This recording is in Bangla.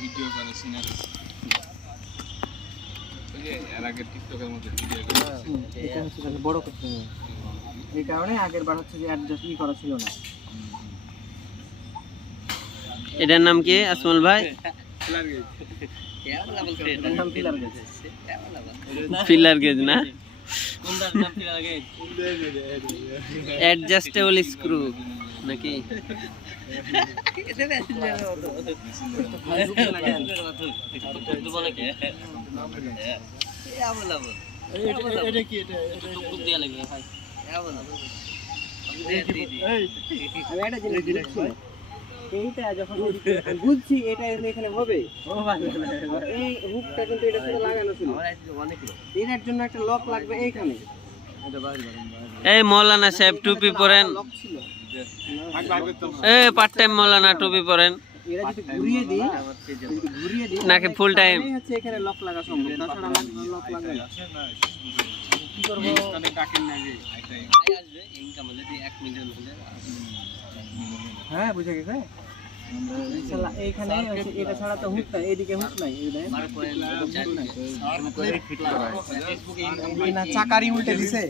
ভিডিও করে সিনার এর আগে টিকটকের মধ্যে ভিডিও এটা হচ্ছে তাহলে বড় করতে হবে। এই কারণে আগের বার হচ্ছে যে অ্যাডজাস্ট করা ছিল না। এটার নাম কি আসমল ভাই? এটার নাম পিলার গেছে। পিলার গেজ না, কোনটার নাম পিলার গেছে? অ্যাডজাস্টেবল স্ক্রু নাকি? এইটা যখন বুঝছি এটা এখানে হবে, এই হুকটা কিন্তু এটা সাথে লাগানো ছিল, এটার জন্য একটা লক লাগবে এইখানে। এই মৌলানা সাহেব টুপি পরেন, লক ছিল, এই পার্ট টাইম মৌলানা টুপি পরেন এরা যদি ঘুরিয়ে দিই নাকি ফুল টাইম? তাহলেই হচ্ছে এখানে লক লাগা সম্ভব, তাছাড়া লক লাগবে না। কি করবো? হ্যাঁ বুঝে গেছে। এইখানে হচ্ছে এটা ছাড়া তো হুক নাই, এইদিকে হুক নাই, এই চাকারি উল্টে দিছে।